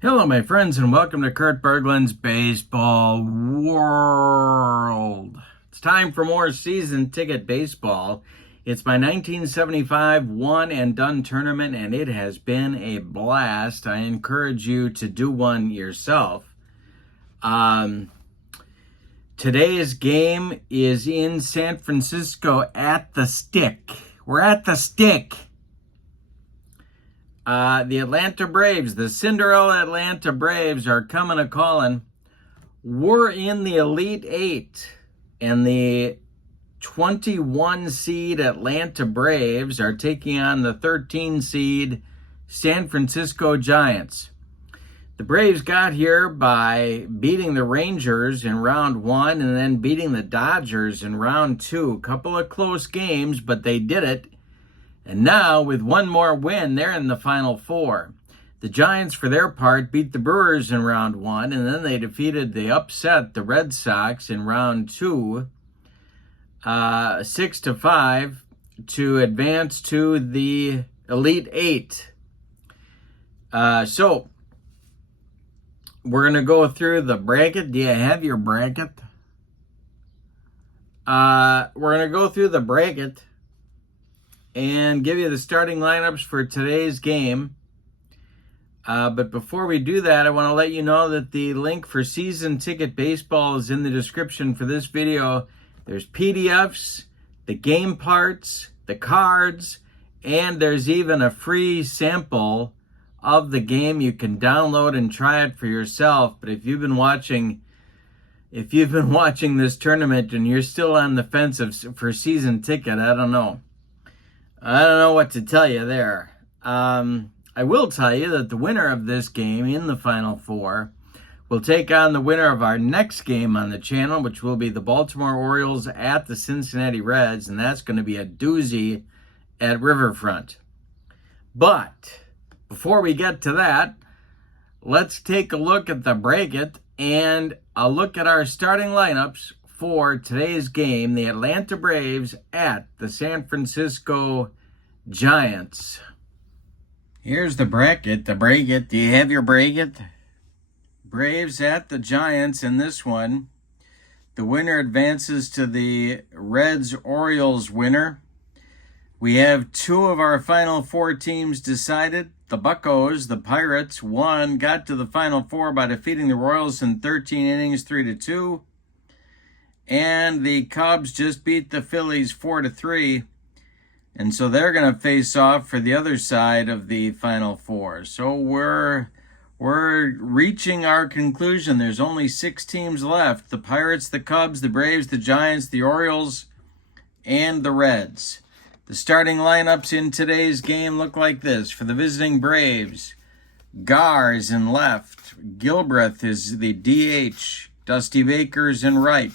Hello, my friends, and welcome to Kurt Berglund's Baseball World. It's time for more season ticket baseball. It's my 1975 one and done tournament, and it has been a blast. I encourage you to do one yourself. Today's game is in San Francisco at the Stick. We're at the Stick. The Atlanta Braves, the Cinderella Atlanta Braves are coming a-calling. We're in the Elite Eight, and the 21 seed Atlanta Braves are taking on the 13 seed San Francisco Giants. The Braves got here by beating the Rangers in round one and then beating the Dodgers in round two. A couple of close games, but they did it. And now, with one more win, they're in the Final Four. The Giants, for their part, beat the Brewers in round one, and then they upset the Red Sox in round two, 6-5, to advance to the Elite Eight. So, we're going to go through the bracket. Do you have your bracket? We're going to go through the bracket and give you the starting lineups for today's game. But before we do that, I want to let you know that the link for Season Ticket Baseball is in the description for this video. There's PDFs, the game parts, the cards, and there's even a free sample of the game. You can download and try it for yourself. But if you've been watching this tournament and you're still on the fence for season ticket, I don't know what to tell you there. I will tell you that the winner of this game in the Final Four will take on the winner of our next game on the channel, which will be the Baltimore Orioles at the Cincinnati Reds, and that's going to be a doozy at Riverfront. But before we get to that, let's take a look at the bracket and a look at our starting lineups for today's game, the Atlanta Braves at the San Francisco Giants. Here's the bracket. Do you have your bracket? Braves at the Giants in this one. The winner advances to the Reds-Orioles winner. We have two of our Final Four teams decided. The Buccos, the Pirates, got to the Final Four by defeating the Royals in 13 innings, 3-2. And the Cubs just beat the Phillies 4-3. And so they're going to face off for the other side of the Final Four. So we're reaching our conclusion. There's only 6 teams left. The Pirates, the Cubs, the Braves, the Giants, the Orioles, and the Reds. The starting lineups in today's game look like this. For the visiting Braves, Gar is in left. Gilbreth is the DH. Dusty Baker's in right.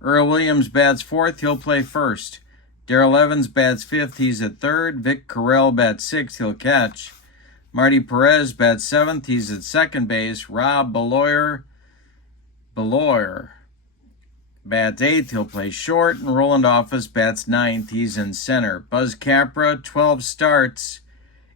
Earl Williams bats fourth, he'll play first. Darrell Evans bats fifth, he's at third. Vic Carrell bats sixth, he'll catch. Marty Perez bats seventh, he's at second base. Rob Beloyer bats eighth, he'll play short. And Roland Office bats ninth, he's in center. Buzz Capra, 12 starts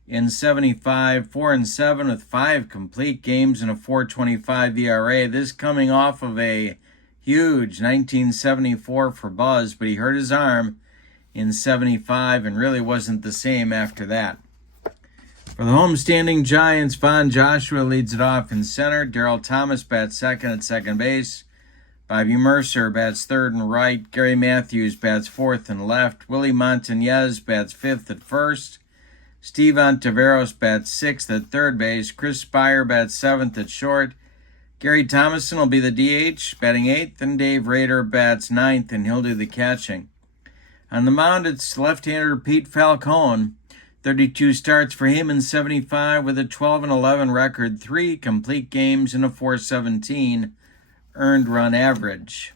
in 75, 4-7 with 5 complete games and a 4.25 ERA. This coming off of a huge 1974 for Buzz, but he hurt his arm in 75 and really wasn't the same after that. For the homestanding Giants, Von Joshua leads it off in center. Darrell Thomas bats second at second base. Bobby Mercer bats third and right. Gary Matthews bats fourth and left. Willie Montañez bats fifth at first. Steve Ontiveros bats sixth at third base. Chris Spire bats seventh at short. Gary Thomason will be the DH, batting eighth, and Dave Rader bats ninth, and he'll do the catching. On the mound, it's left-hander Pete Falcone. 32 starts for him in 75 with a 12-11 record, 3 complete games and a 4.17 earned run average.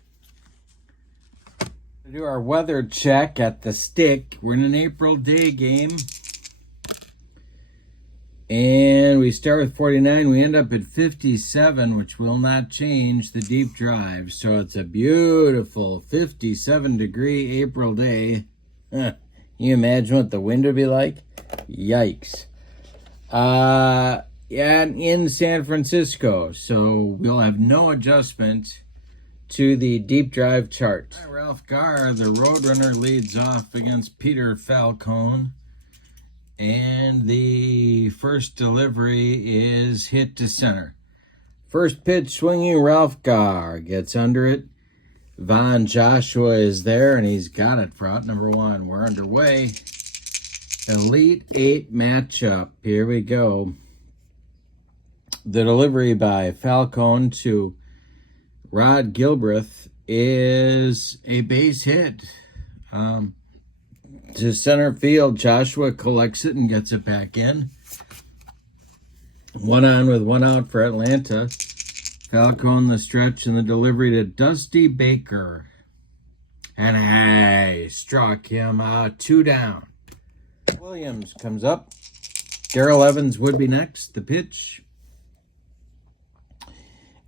To do our weather check at the Stick. We're in an April day game. And we start with 49. We end up at 57, which will not change the deep drive. So it's a beautiful 57-degree April day. Can you imagine what the wind would be like? Yikes. and in San Francisco, so we'll have no adjustment to the deep drive chart. Ralph Garr, the Roadrunner, leads off against Peter Falcone. And the first delivery is hit to center. First pitch swinging, Ralph Garr gets under it. Von Joshua is there, and he's got it for out number 1. We're underway. Elite 8 matchup. Here we go. The delivery by Falcone to Rod Gilbreth is a base hit. To center field, Joshua collects it and gets it back in. 1 on with 1 out for Atlanta. Falcone the stretch and the delivery to Dusty Baker. And I struck him out. 2 down. Williams comes up. Darrell Evans would be next. The pitch.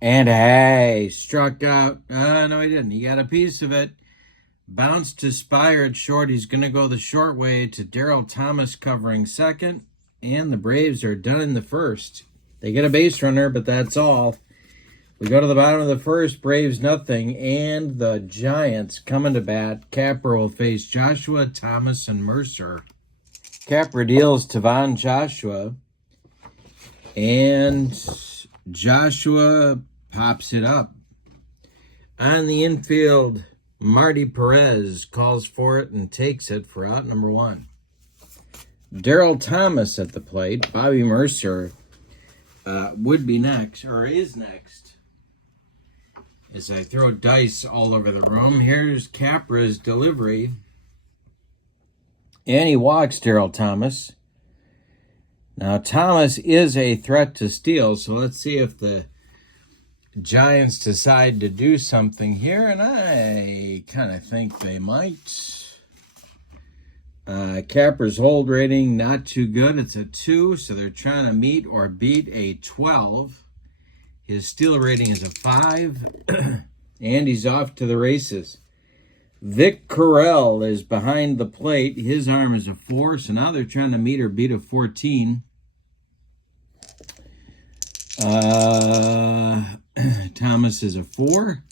And I struck out. No, he didn't. He got a piece of it. Bounced to Spire at short. He's going to go the short way to Darrell Thomas covering second. And the Braves are done in the first. They get a base runner, but that's all. We go to the bottom of the first. Braves nothing. And the Giants coming to bat. Capra will face Joshua, Thomas, and Mercer. Capra deals to Von Joshua. And Joshua pops it up. On the infield, Marty Perez calls for it and takes it for out number 1. Darrell Thomas at the plate. Bobby Mercer would be next, or is next. As I throw dice all over the room, here's Capra's delivery. And he walks Darrell Thomas. Now, Thomas is a threat to steal, so let's see if the Giants decide to do something here, and I kind of think they might. Capra's hold rating, not too good. It's a 2, so they're trying to meet or beat a 12. His steal rating is a 5, and he's off to the races. Vic Carell is behind the plate. His arm is a 4, so now they're trying to meet or beat a 14. Thomas is a 4.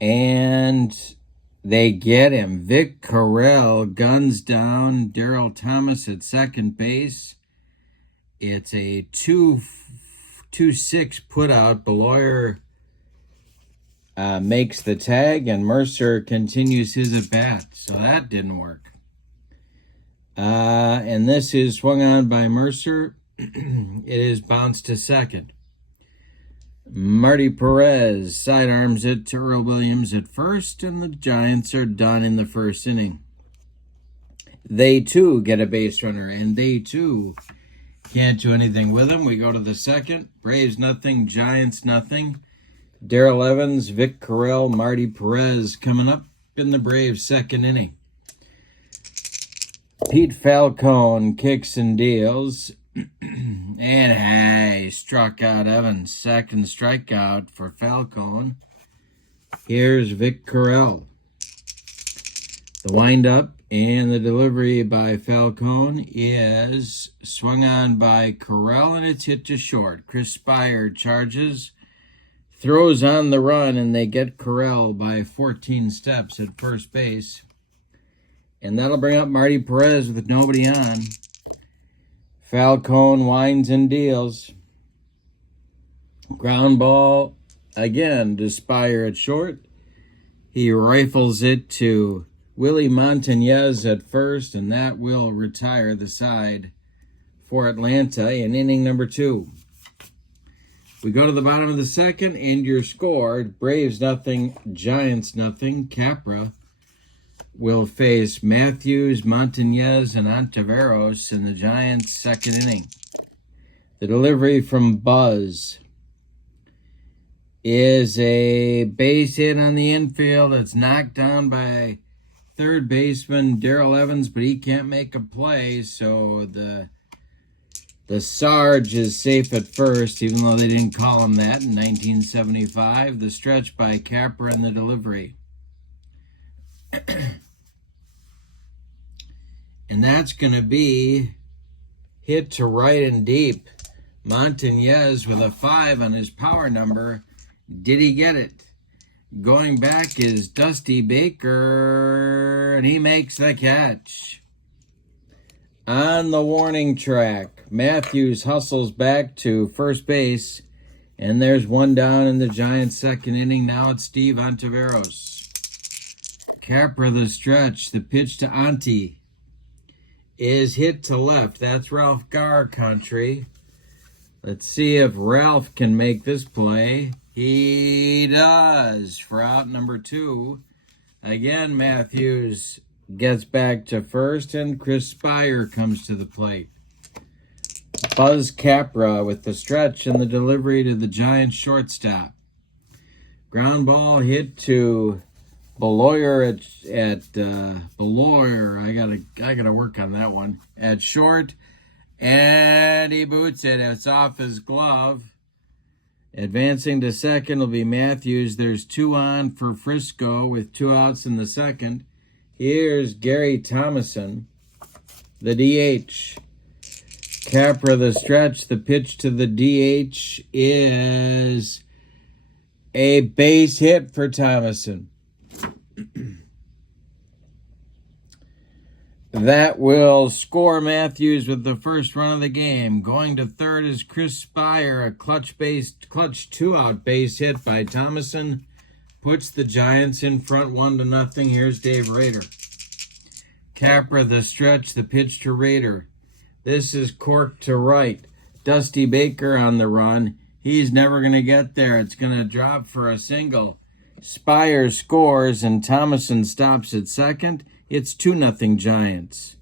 And they get him. Vic Carell guns down Darrell Thomas at second base. It's a 2-6 put out. Beloyer makes the tag, and Mercer continues his at bat. So that didn't work. And this is swung on by Mercer. It is bounced to second. Marty Perez sidearms it to Earl Williams at first, and the Giants are done in the first inning. They, too, get a base runner, and they, too, can't do anything with him. We go to the second. Braves nothing, Giants nothing. Darrell Evans, Vic Carell, Marty Perez coming up in the Braves' second inning. Pete Falcone kicks and deals. And hey, struck out Evans. Second strikeout for Falcone. Here's Vic Carell. The windup and the delivery by Falcone is swung on by Carell, and it's hit to short. Chris Spire charges, throws on the run, and they get Carell by 14 steps at first base. And that'll bring up Marty Perez with nobody on. Falcone winds and deals. Ground ball again to Spire at short. He rifles it to Willie Montañez at first, and that will retire the side for Atlanta in inning number 2. We go to the bottom of the second, and your score, Braves nothing, Giants nothing. Capra will face Matthews, Montañez, and Ontiveros in the Giants' second inning. The delivery from Buzz is a base hit on the infield. It's knocked down by third baseman Darrell Evans, but he can't make a play, so the Sarge is safe at first, even though they didn't call him that in 1975. The stretch by Capra and the delivery. And that's going to be hit to right and deep. Montañez with a 5 on his power number. Did he get it? Going back is Dusty Baker, and he makes the catch. On the warning track, Matthews hustles back to first base, and there's one down in the Giants' second inning. Now it's Steve Ontiveros. Capra the stretch, the pitch to Onti is hit to left. That's Ralph Garr country. Let's see if Ralph can make this play. He does for out number 2. Again, Matthews gets back to first, and Chris Spire comes to the plate. Buzz Capra with the stretch and the delivery to the Giants shortstop. Ground ball hit to Beloyer at Beloyer. I gotta work on that one. At short, and he boots it. It's off his glove. Advancing to second will be Matthews. There's 2 on for Frisco with 2 outs in the second. Here's Gary Thomason, the DH. Capra the stretch. The pitch to the DH is a base hit for Thomason. That will score Matthews with the first run of the game. Going to third is Chris Spire, a clutch 2-out base hit by Thomason. Puts the Giants in front 1-0. Here's Dave Rader. Capra the stretch, the pitch to Rader. This is corked to right. Dusty Baker on the run. He's never going to get there. It's going to drop for a single. Spire scores, and Thomason stops at second. It's 2-0 Giants.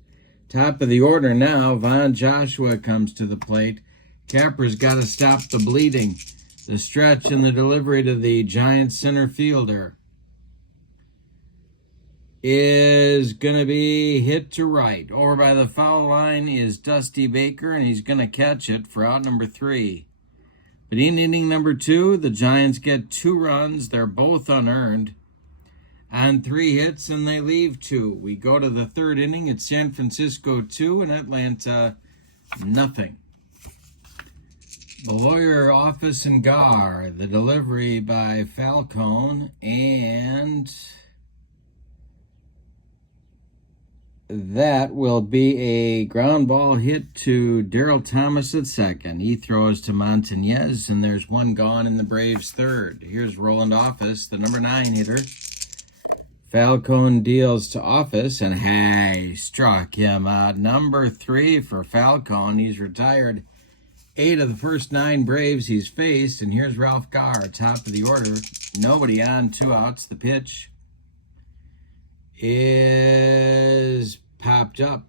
Top of the order now, Von Joshua comes to the plate. Capra's got to stop the bleeding. The stretch and the delivery to the Giants center fielder is going to be hit to right. Over by the foul line is Dusty Baker, and he's going to catch it for out number 3. But in inning number 2, the Giants get 2 runs. They're both unearned on 3 hits, and they leave 2. We go to the third inning. It's San Francisco 2 and Atlanta nothing. Beloyer, Office, and Garr. The delivery by Falcone, and that will be a ground ball hit to Daryl Thomas at second. He throws to Montañez, and there's one gone in the Braves' third. Here's Roland Office, the number 9 hitter. Falcone deals to Office, and hey, struck him out. Number 3 for Falcone. He's retired 8 of the first 9 Braves he's faced, and here's Ralph Garr, top of the order. Nobody on, 2 outs. The pitch is popped up.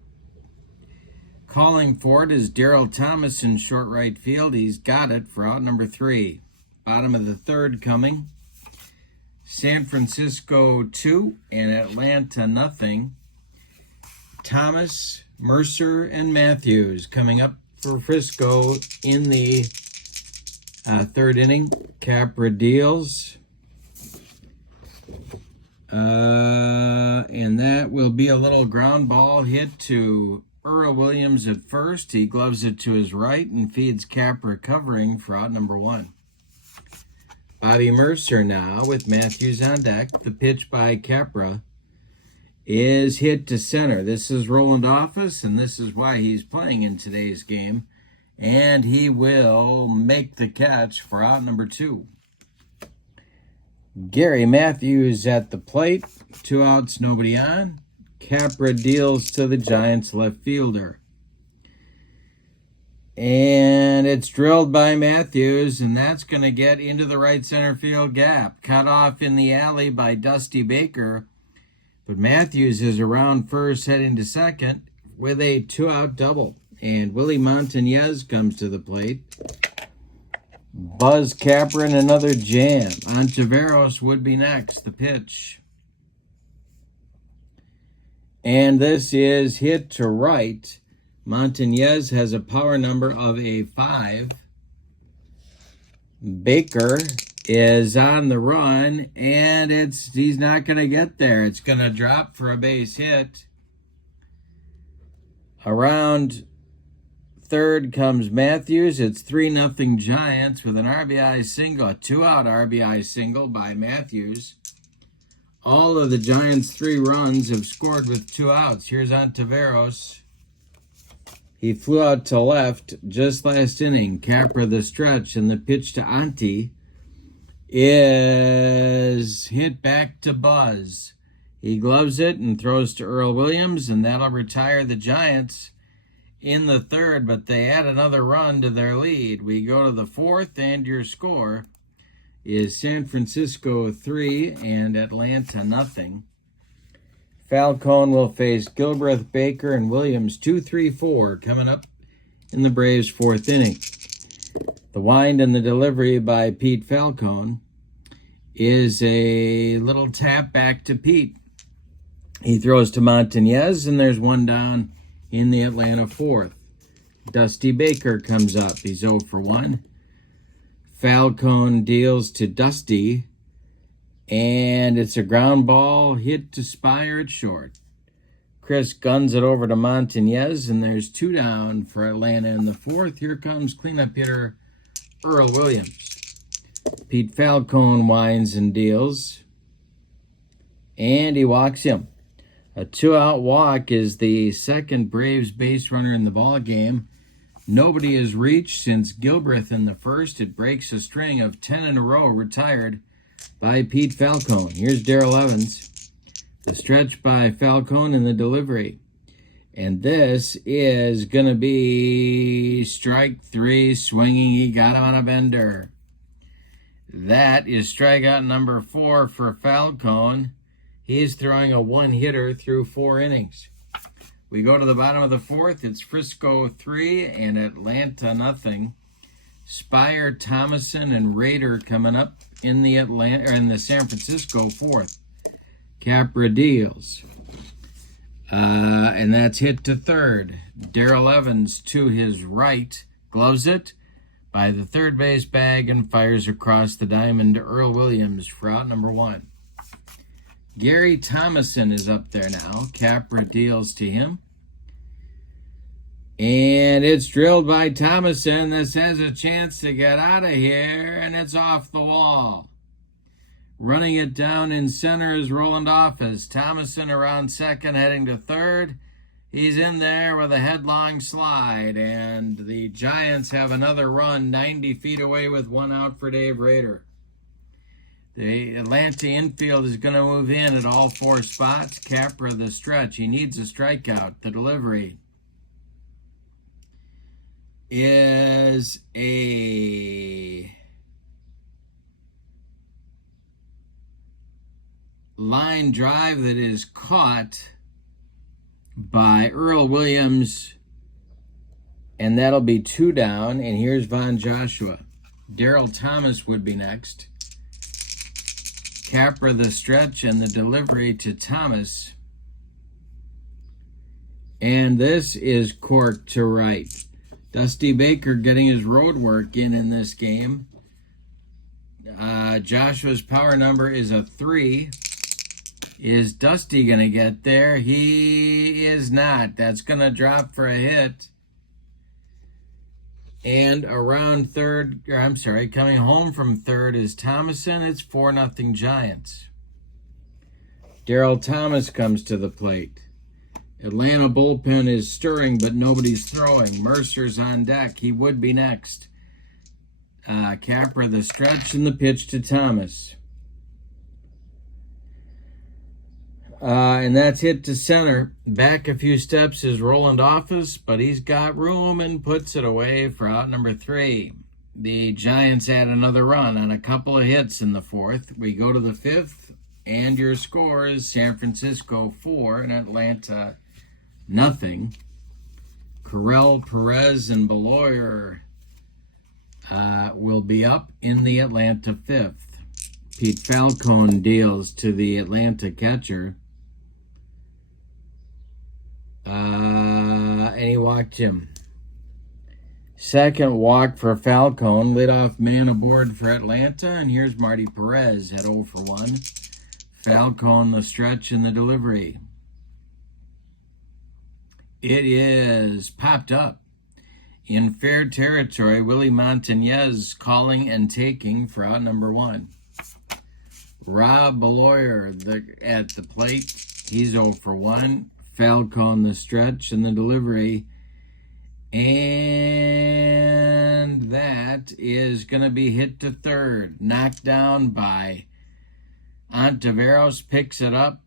Calling for it is Daryl Thomas in short right field. He's got it for out number 3. Bottom of the third coming. San Francisco 2 and Atlanta nothing. Thomas, Mercer, and Matthews coming up for Frisco in the third inning. Capra deals. And that will be a little ground ball hit to Earl Williams at first. He gloves it to his right and feeds Capra covering for out number 1. Bobby Mercer now with Matthews on deck. The pitch by Capra is hit to center. This is Roland Office, and this is why he's playing in today's game. And he will make the catch for out number 2. Gary Matthews at the plate. 2 outs, nobody on. Capra deals to the Giants left fielder. And it's drilled by Matthews, and that's going to get into the right center field gap. Cut off in the alley by Dusty Baker. But Matthews is around first, heading to second with a 2-out double. And Willie Montañez comes to the plate. Buzz Capra and another jam. Ontiveros would be next. The pitch. And this is hit to right. Montañez has a power number of a 5. Baker is on the run, and he's not going to get there. It's going to drop for a base hit around Third comes Matthews. It's 3-0 Giants with an RBI single, a 2-out RBI single by Matthews. All of the Giants' 3 runs have scored with 2 outs. Here's Ontiveros. He flew out to left just last inning. Capra the stretch, and the pitch to Antti is hit back to Buzz. He gloves it and throws to Earl Williams, and that'll retire the Giants in the third, but they add another run to their lead. We go to the fourth, and your score is San Francisco 3 and Atlanta 0. Falcone will face Gilbreth, Baker, and Williams 2-3-4 coming up in the Braves' 4th inning. The wind and the delivery by Pete Falcone is a little tap back to Pete. He throws to Montañez, and there's one down in the Atlanta 4th. Dusty Baker comes up. He's 0 for 1. Falcone deals to Dusty, and it's a ground ball hit to Spire at short. Chris guns it over to Montañez, and there's 2 down for Atlanta in the 4th. Here comes cleanup hitter Earl Williams. Pete Falcone winds and deals, and he walks him. A 2-out walk is the second Braves base runner in the ball game. Nobody has reached since Gilbreth in the first. It breaks a string of 10 in a row retired by Pete Falcone. Here's Darrell Evans. The stretch by Falcone and the delivery. And this is going to be strike 3, swinging. He got him on a bender. That is strikeout number 4 for Falcone. He's throwing a 1-hitter through 4 innings. We go to the bottom of the 4th. It's Frisco 3 and Atlanta 0. Spire, Thomason, and Rader coming up in the San Francisco 4th. Capra deals. And that's hit to third. Darrell Evans to his right gloves it by the third base bag and fires across the diamond to Earl Williams for out number 1. Gary Thomason is up there now. Capra deals to him. And it's drilled by Thomason. This has a chance to get out of here, and it's off the wall. Running it down in center is Roland Office. Thomason around second, heading to third. He's in there with a headlong slide, and the Giants have another run 90 feet away with 1 out for Dave Rader. The Atlanta infield is going to move in at all 4 spots. Capra the stretch. He needs a strikeout. The delivery is a line drive that is caught by Earl Williams, and that'll be 2 down. And here's Von Joshua. Darrell Thomas would be next. Capra the stretch and the delivery to Thomas. And this is corked to right. Dusty Baker getting his road work in this game. Joshua's power number is a 3. Is Dusty going to get there? He is not. That's going to drop for a hit. And around coming home from third is Thomason. It's 4-0 Giants. Darrell Thomas comes to the plate. Atlanta bullpen is stirring, but nobody's throwing. Mercer's on deck. He would be next. Capra the stretch and the pitch to Thomas. And that's hit to center. Back a few steps is Roland Office, but he's got room and puts it away for out number 3. The Giants add another run on a couple of hits in the 4th. We go to the 5th, and your score is San Francisco 4 and Atlanta 0. Carell, Perez, and Beloyer will be up in the Atlanta 5th. Pete Falcone deals to the Atlanta catcher. And he walked him. Second walk for Falcone. Leadoff man aboard for Atlanta. And here's Marty Perez at 0 for 1. Falcone the stretch and the delivery. It is popped up. In fair territory, Willie Montañez calling and taking for out number 1. Rob Beloyer at the plate. He's 0 for 1. Falcone the stretch and the delivery. And that is going to be hit to third. Knocked down by Ontiveros. Picks it up.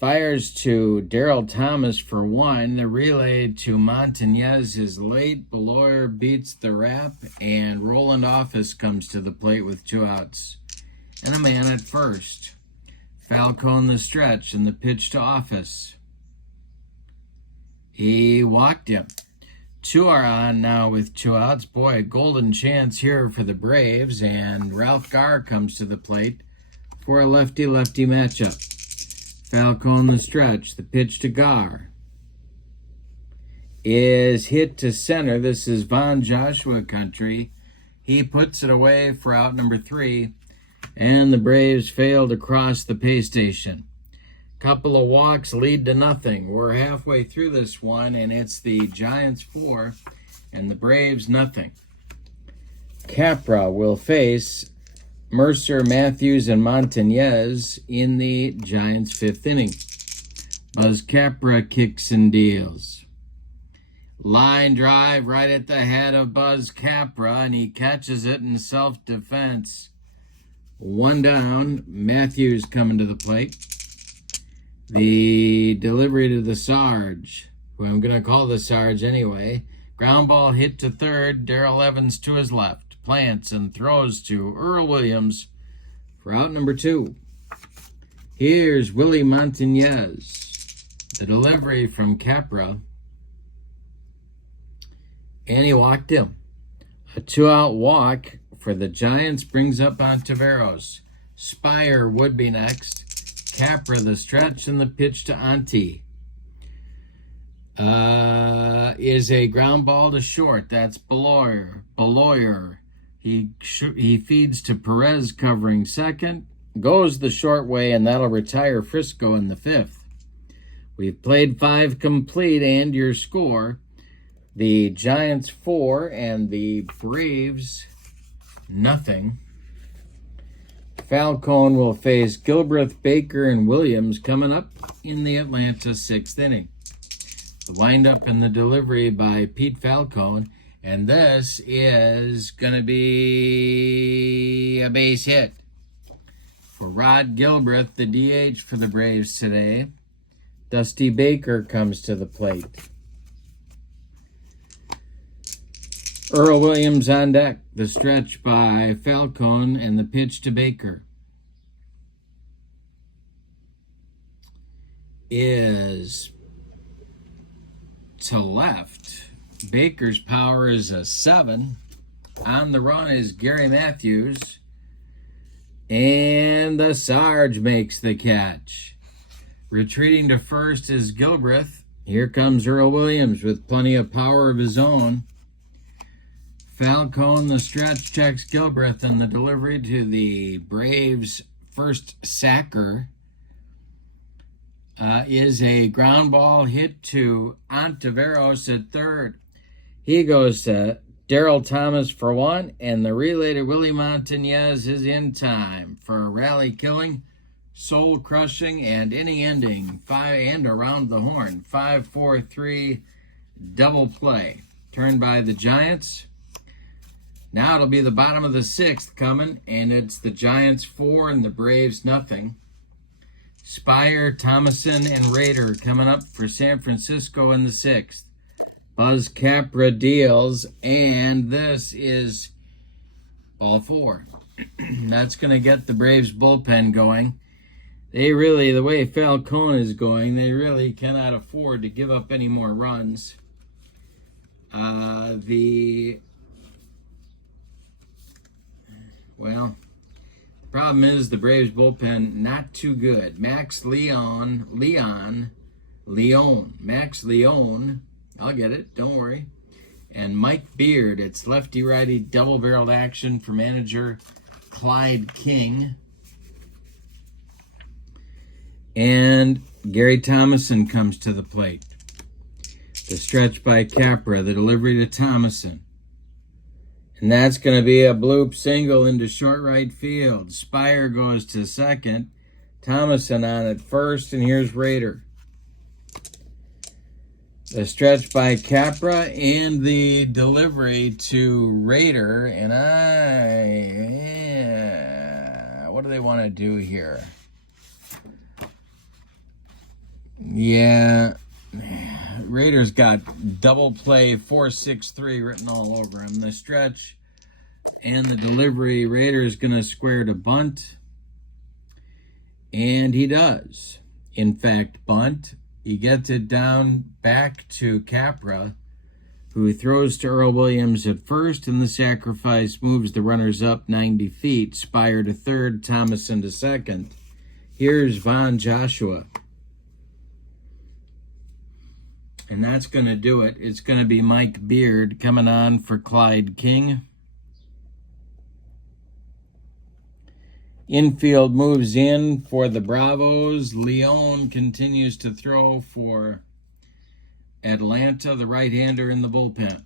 Fires to Darryl Thomas for 1. The relay to Montañez is late. Beloyer beats the wrap, and Roland Office comes to the plate with 2 outs and a man at first. Falcone the stretch and the pitch to Office. He walked him. 2 are on now with 2 outs. Boy, a golden chance here for the Braves, and Ralph Garr comes to the plate for a lefty-lefty matchup. Falcone the stretch. The pitch to Garr is hit to center. This is Von Joshua country. He puts it away for out number 3, and the Braves fail to cross the pay station. Couple of walks lead to nothing. We're halfway through this one, and it's the Giants 4 and the Braves nothing. Capra will face Mercer, Matthews, and Montañez in the Giants' 5th inning. Buzz Capra kicks and deals. Line drive right at the head of Buzz Capra, and he catches it in self-defense. 1 down. Matthews coming to the plate. The delivery to the Sarge, who I'm going to call the Sarge anyway. Ground ball hit to third. Darrell Evans to his left. Plants and throws to Earl Williams for out number 2. Here's Willie Montañez. The delivery from Capra. And he walked him. A 2-out walk for the Giants brings up Ontiveros. Spire would be next. Capra the stretch and the pitch to Auntie. Is a ground ball to short. That's Beloyer. He feeds to Perez covering second. Goes the short way, and that'll retire Frisco in the 5th. We've played 5 complete, and your score, the Giants 4 and the Braves nothing. Falcone will face Gilbreth, Baker, and Williams coming up in the Atlanta 6th inning. The windup and the delivery by Pete Falcone, and this is going to be a base hit for Rod Gilbreth, the DH for the Braves today. Dusty Baker comes to the plate. Earl Williams on deck. The stretch by Falcone and the pitch to Baker is to left. Baker's power is a 7. On the run is Gary Matthews. And the Sarge makes the catch. Retreating to first is Gilbreth. Here comes Earl Williams with plenty of power of his own. Falcone, the stretch, checks Gilbreth, and the delivery to the Braves' first sacker is a ground ball hit to Ontiveros at third. He goes to Darryl Thomas for 1, and the relay to Willie Montañez is in time for a rally killing, soul crushing, and inning ending 5 and around the horn 5-4-3 double play. Turned by the Giants. Now it'll be the bottom of the 6th coming, and it's the Giants 4 and the Braves nothing. Spire, Thomason, and Rader coming up for San Francisco in the 6th. Buzz Capra deals, and this is ball 4. That's going to get the Braves bullpen going. They really, the way Falcone is going, they really cannot afford to give up any more runs. The problem is the Braves bullpen not too good. Max Leone, I'll get it, don't worry. And Mike Beard, it's lefty-righty double-barreled action for manager Clyde King. And Gary Thomason comes to the plate. The stretch by Capra, the delivery to Thomason. And that's going to be a bloop single into short right field. Spire goes to second. Thomason on at first, and here's Rader. The stretch by Capra and the delivery to Rader. And what do they want to do here? Yeah, Rader's got double play 4-6-3 written all over him. The stretch and the delivery, Rader's going to square to bunt. And he does, in fact, bunt. He gets it down back to Capra, who throws to Earl Williams at first, and the sacrifice moves the runners up 90 feet. Spire to third, Thomason to second. Here's Von Joshua. And that's going to do it. It's going to be Mike Beard coming on for Clyde King. Infield moves in for the Bravos. Leone continues to throw for Atlanta, the right-hander in the bullpen.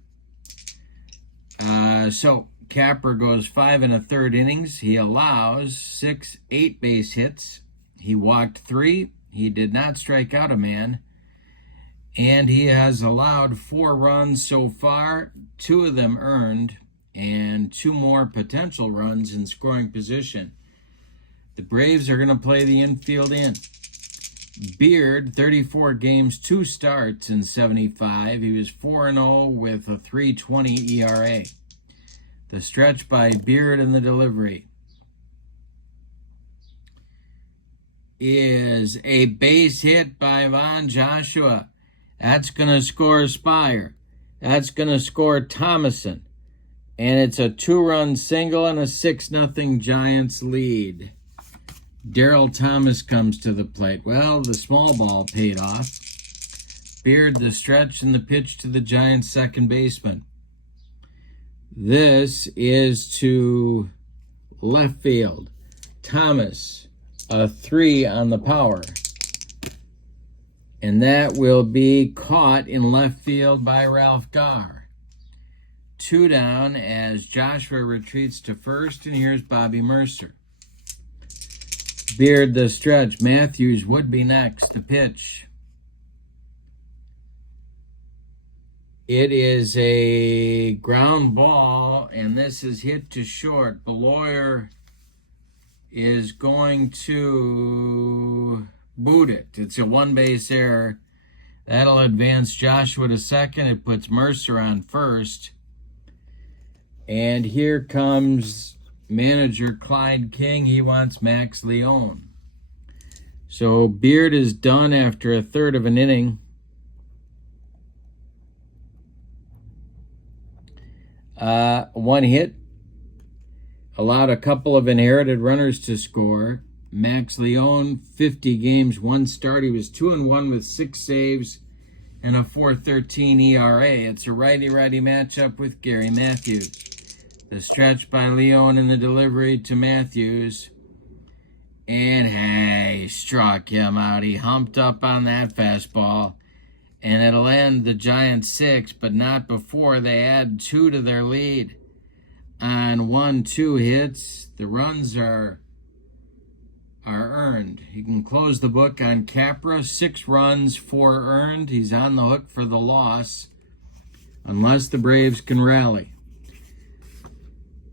So Capra goes 5 1/3 innings. He allows 6 8-base hits. He walked 3. He did not strike out a man. And he has allowed 4 runs so far, 2 of them earned, and 2 more potential runs in scoring position. The Braves are going to play the infield in. Beard, 34 games, 2 starts in 75. He was 4-0 with a 3.20 ERA. The stretch by Beard and the delivery is a base hit by Von Joshua. That's going to score Spire. That's going to score Thomason. And it's a 2-run single and a 6-0 Giants lead. Darryl Thomas comes to the plate. Well, the small ball paid off. Beard, the stretch, and the pitch to the Giants' second baseman. This is to left field. Thomas, a 3 on the power. And that will be caught in left field by Ralph Garr. 2 down as Joshua retreats to first, and here's Bobby Mercer. Beard, the stretch. Matthews would be next. The pitch. It is a ground ball, and this is hit to short. Beloyer is going to boot it. It's a 1-base error. That'll advance Joshua to second. It puts Mercer on first. And here comes manager Clyde King. He wants Max Leone. So Beard is done after a third of an inning. One hit. Allowed a couple of inherited runners to score. Max Leone, 50 games, 1 start. He was 2-1 with 6 saves and a 4.13 ERA. It's a righty-righty matchup with Gary Matthews. The stretch by Leone and the delivery to Matthews. And hey, struck him out. He humped up on that fastball. And it'll end the Giants 6, but not before they add 2 to their lead. On 1-2 hits, the runs are earned. He can close the book on Capra. 6 runs, 4 earned. He's on the hook for the loss, unless the Braves can rally.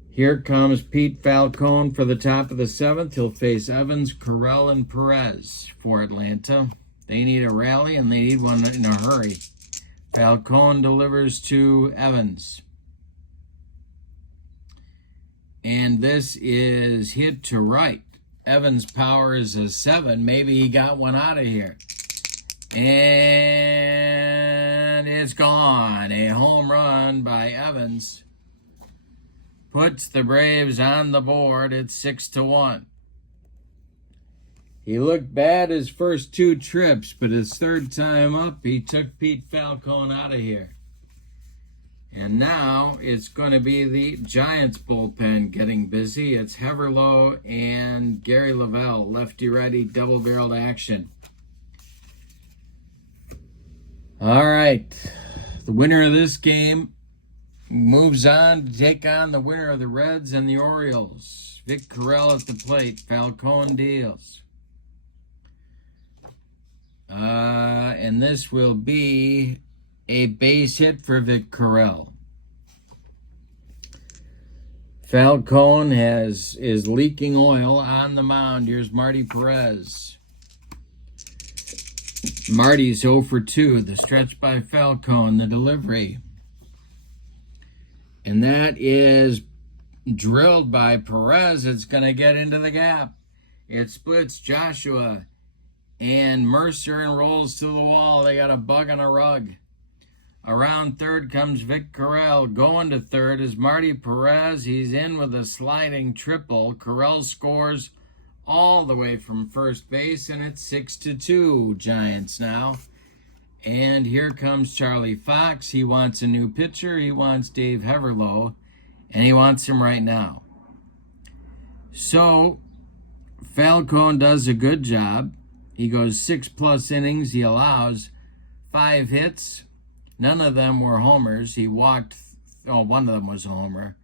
Here comes Pete Falcone for the top of the 7th. He'll face Evans, Carell, and Perez for Atlanta. They need a rally, and they need one in a hurry. Falcone delivers to Evans. And this is hit to right. Evans' power is a 7. Maybe he got one out of here. And it's gone. A home run by Evans puts the Braves on the board at 6-1. He looked bad his first 2 trips, but his third time up, he took Pete Falcone out of here. And now it's going to be the Giants bullpen getting busy. It's Heverlo and Gary Lavelle, lefty-righty double-barreled action. All right. The winner of this game moves on to take on the winner of the Reds and the Orioles. Vic Carell at the plate. Falcone deals. And this will be a base hit for Vic Carell. Falcone is leaking oil on the mound. Here's Marty Perez. Marty's 0 for 2. The stretch by Falcone, the delivery. And that is drilled by Perez. It's going to get into the gap. It splits Joshua and Mercer and rolls to the wall. They got a bug on a rug. Around third comes Vic Carell. Going to third is Marty Perez. He's in with a sliding triple. Carell scores all the way from first base, and it's 6-2 Giants now. And here comes Charlie Fox. He wants a new pitcher. He wants Dave Heverlow, and he wants him right now. So Falcone does a good job. He goes 6+ innings. He allows 5 hits. None of them were homers. He walked, one of them was a homer.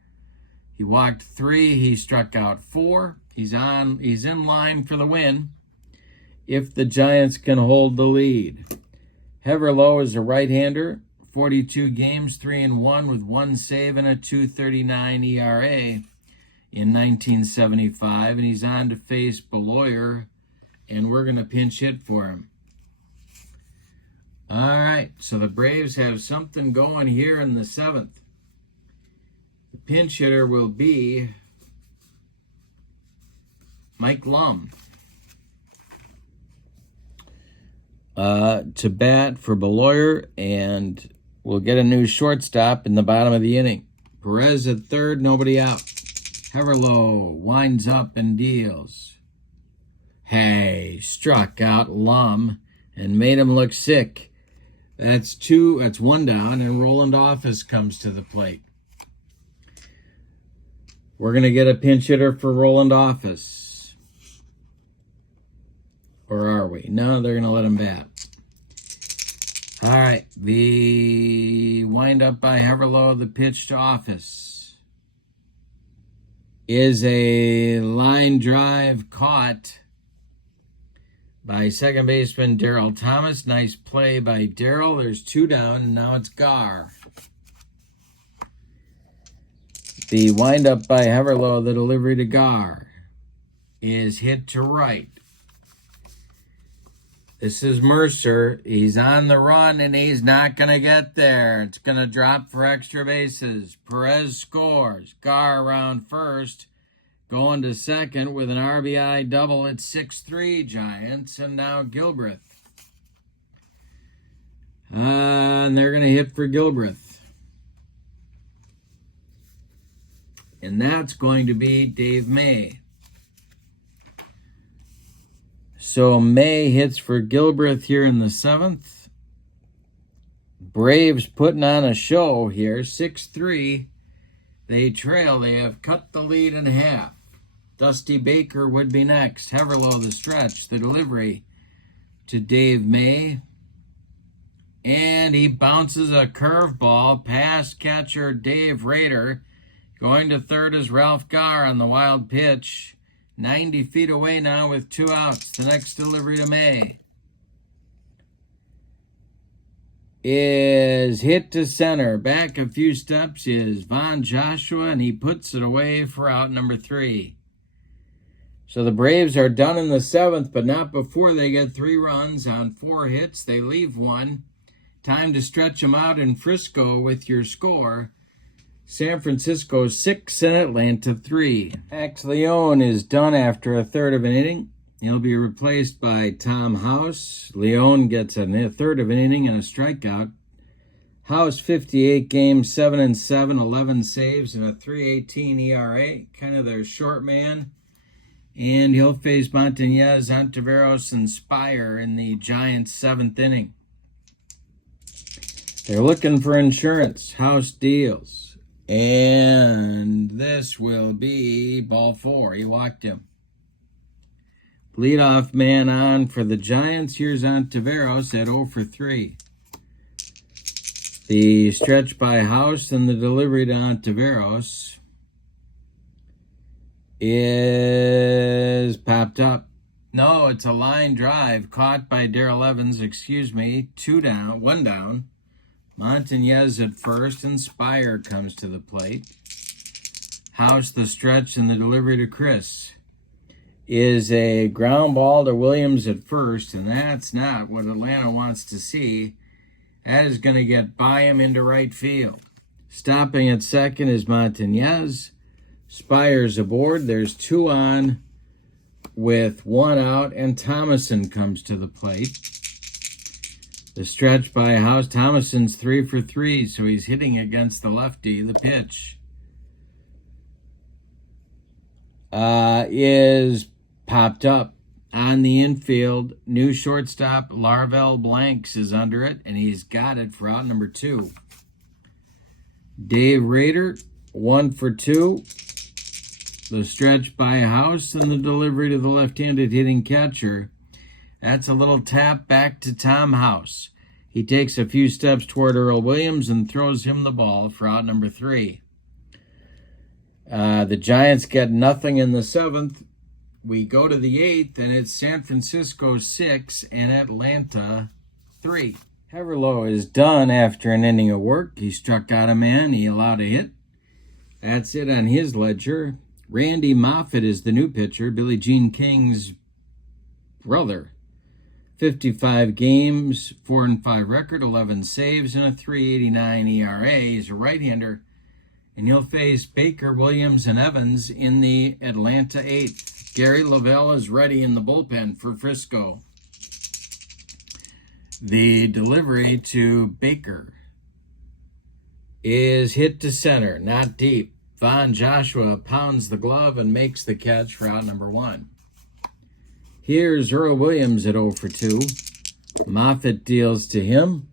He walked 3. He struck out 4. He's in line for the win if the Giants can hold the lead. Heverlow is a right-hander, 42 games, 3-1 with 1 save and a 2.39 ERA in 1975, and he's on to face Beloyer, and we're going to pinch hit for him. All right, so the Braves have something going here in the 7th. The pinch hitter will be Mike Lum. To bat for Beloyer, and we'll get a new shortstop in the bottom of the inning. Perez at third, nobody out. Heverlow winds up and deals. Hey, struck out Lum and made him look sick. That's 1 down, and Roland Office comes to the plate. We're going to get a pinch hitter for Roland Office. Or are we? No, they're going to let him bat. All right, the windup by Heverlow, the pitch to Office, is a line drive caught by second baseman Darryl Thomas. Nice play by Darryl. There's 2 down, and now it's Gar. The windup by Heverlow, the delivery to Gar, is hit to right. This is Mercer. He's on the run, and he's not going to get there. It's going to drop for extra bases. Perez scores. Gar around first, going to second with an RBI double. It's 6-3 Giants, and now Gilbreth. And they're going to hit for Gilbreth. And that's going to be Dave May. So May hits for Gilbreth here in the 7th. Braves putting on a show here, 6-3. They trail. They have cut the lead in half. Dusty Baker would be next. Heverlow the stretch, the delivery to Dave May. And he bounces a curveball past catcher Dave Rader. Going to third is Ralph Gar on the wild pitch. 90 feet away now with 2 outs. The next delivery to May is hit to center. Back a few steps is Von Joshua, and he puts it away for out number 3. So the Braves are done in the 7th, but not before they get 3 runs on 4 hits. They leave 1. Time to stretch them out in Frisco with your score. San Francisco 6 and Atlanta 3. Max Leone is done after a third of an inning. He'll be replaced by Tom House. Leone gets a third of an inning and a strikeout. House 58 games, 7-7, 11 saves, and a 3.18 ERA. Kind of their short man. And he'll face Montañez, Ontiveros, and Spire in the Giants' 7th inning. They're looking for insurance. House deals. And this will be ball 4. He walked him. Leadoff man on for the Giants. Here's Ontiveros at 0 for 3. The stretch by House and the delivery to Ontiveros is popped up. No, it's a line drive caught by Darrell Evans, 2 down, 1 down. Montañez at first, and Spire comes to the plate. House, the stretch, and the delivery to Chris is a ground ball to Williams at first, and that's not what Atlanta wants to see. That is going to get by him into right field. Stopping at second is Montañez. Spire's aboard. There's 2 on with 1 out, and Thomason comes to the plate. The stretch by House. Thomason's 3 for 3, so he's hitting against the lefty. The pitch is popped up on the infield. New shortstop Larvel Blanks is under it, and he's got it for out number 2. Dave Rader, 1 for 2. The stretch by House and the delivery to the left-handed hitting catcher. That's a little tap back to Tom House. He takes a few steps toward Earl Williams and throws him the ball for out number 3. The Giants get nothing in the 7th. We go to the 8th, and it's San Francisco 6 and Atlanta 3. Haverlow is done after an inning of work. He struck out a man. He allowed a hit. That's it on his ledger. Randy Moffett is the new pitcher, Billie Jean King's brother. 55 games, 4-5 record, 11 saves, and a 3.89 ERA. He's a right-hander, and he'll face Baker, Williams, and Evans in the Atlanta 8th. Gary Lavelle is ready in the bullpen for Frisco. The delivery to Baker is hit to center, not deep. Von Joshua pounds the glove and makes the catch for out number 1. Here's Earl Williams at 0 for 2. Moffett deals to him.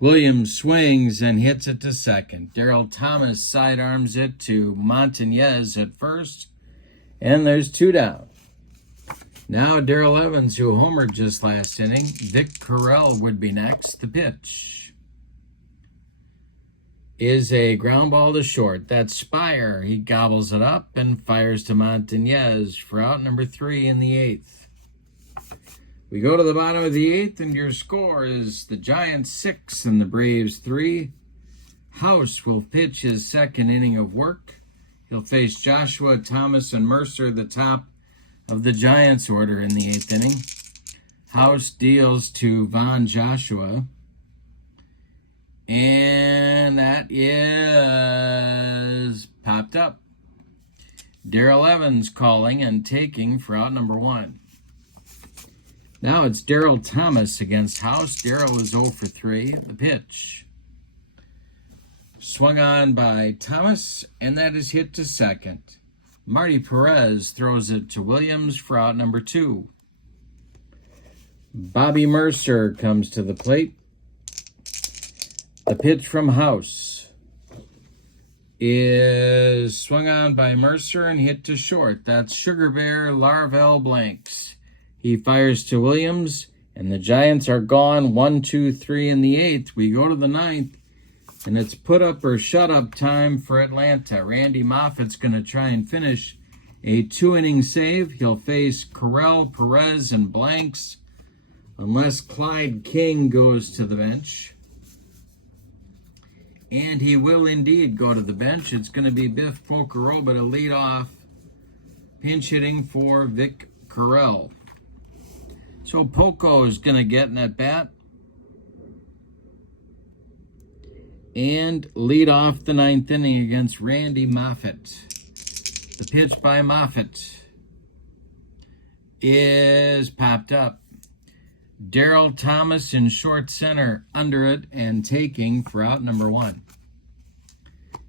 Williams swings and hits it to second. Darrell Thomas sidearms it to Montañez at first, and there's 2 down. Now Darrell Evans, who homered just last inning. Vic Carell would be next. The pitch is a ground ball to short. That's Spire. He gobbles it up and fires to Montañez for out number 3 in the 8th. We go to the bottom of the 8th, and your score is the Giants 6 and the Braves 3. House will pitch his 2nd inning of work. He'll face Joshua, Thomas, and Mercer, the top of the Giants order in the 8th inning. House deals to Von Joshua, and that is popped up. Darrell Evans calling and taking for out number 1. Now it's Darrell Thomas against House. Darrell is 0 for 3. The pitch swung on by Thomas, and that is hit to second. Marty Perez throws it to Williams for out number 2. Bobby Mercer comes to the plate. The pitch from House is swung on by Mercer and hit to short. That's Sugar Bear Larvel Blanks. He fires to Williams, and the Giants are gone 1, 2, 3 in the 8th. We go to the 9th, and it's put up or shut up time for Atlanta. Randy Moffett's going to try and finish a 2-inning save. He'll face Carell, Perez, and Blanks unless Clyde King goes to the bench. And he will indeed go to the bench. It's going to be Biff Pocoroba to lead off, pinch hitting for Vic Carell. So Poco is going to get an at-bat and lead off the 9th inning against Randy Moffett. The pitch by Moffett is popped up. Darrell Thomas in short center, under it and taking for out number 1.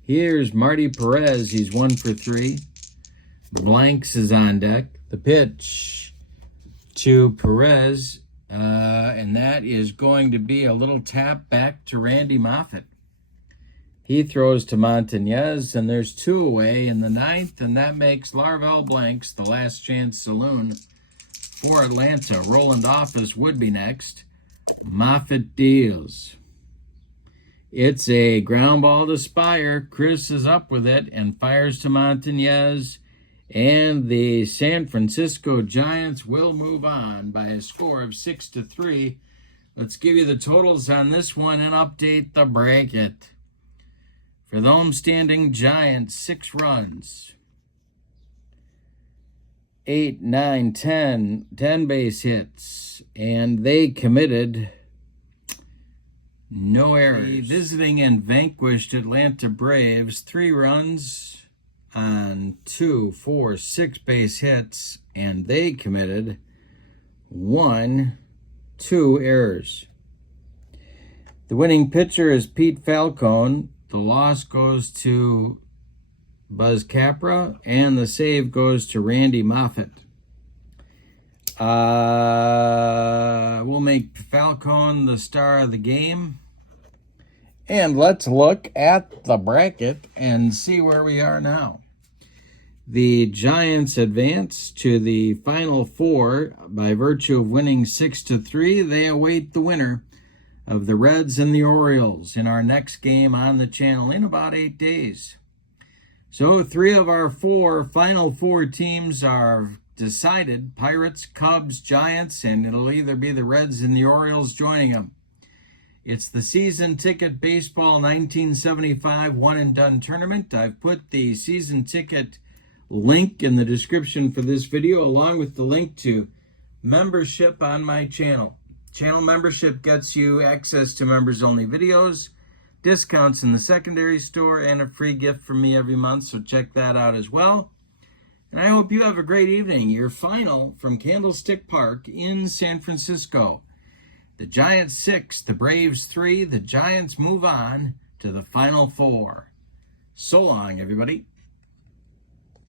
Here's Marty Perez. He's 1 for 3. Blanks is on deck. The pitch to Perez, and that is going to be a little tap back to Randy Moffett. He throws to Montañez, and there's 2 away in the 9th, and that makes Larvel Blanks the last chance saloon for Atlanta. Roland Office would be next. Moffett deals. It's a ground ball to Spire. Chris is up with it and fires to Montañez. And the San Francisco Giants will move on by a score of 6-3. Let's give you the totals on this one and update the bracket. For the homestanding Giants, 6 runs. 8, 9, 10 base hits. And they committed no errors. The visiting and vanquished Atlanta Braves, 3 runs on 2, 4, 6 base hits. And they committed 1, 2 errors. The winning pitcher is Pete Falcone. The loss goes to Buzz Capra, and the save goes to Randy Moffett. We'll make Falcone the star of the game. And let's look at the bracket and see where we are now. The Giants advance to the Final Four by virtue of winning 6-3. They await the winner of the Reds and the Orioles in our next game on the channel in about 8 days. So 3 of our Final Four teams are decided: Pirates, Cubs, Giants, and it'll either be the Reds and the Orioles joining them. It's the Season Ticket Baseball 1975 one-and-done tournament. I've put the season ticket link in the description for this video, along with the link to membership on my channel. Channel membership gets you access to members-only videos, discounts in the secondary store, and a free gift from me every month, so check that out as well. And I hope you have a great evening. Your final from Candlestick Park in San Francisco. The Giants 6, the Braves 3. The Giants move on to the Final Four. So long, everybody.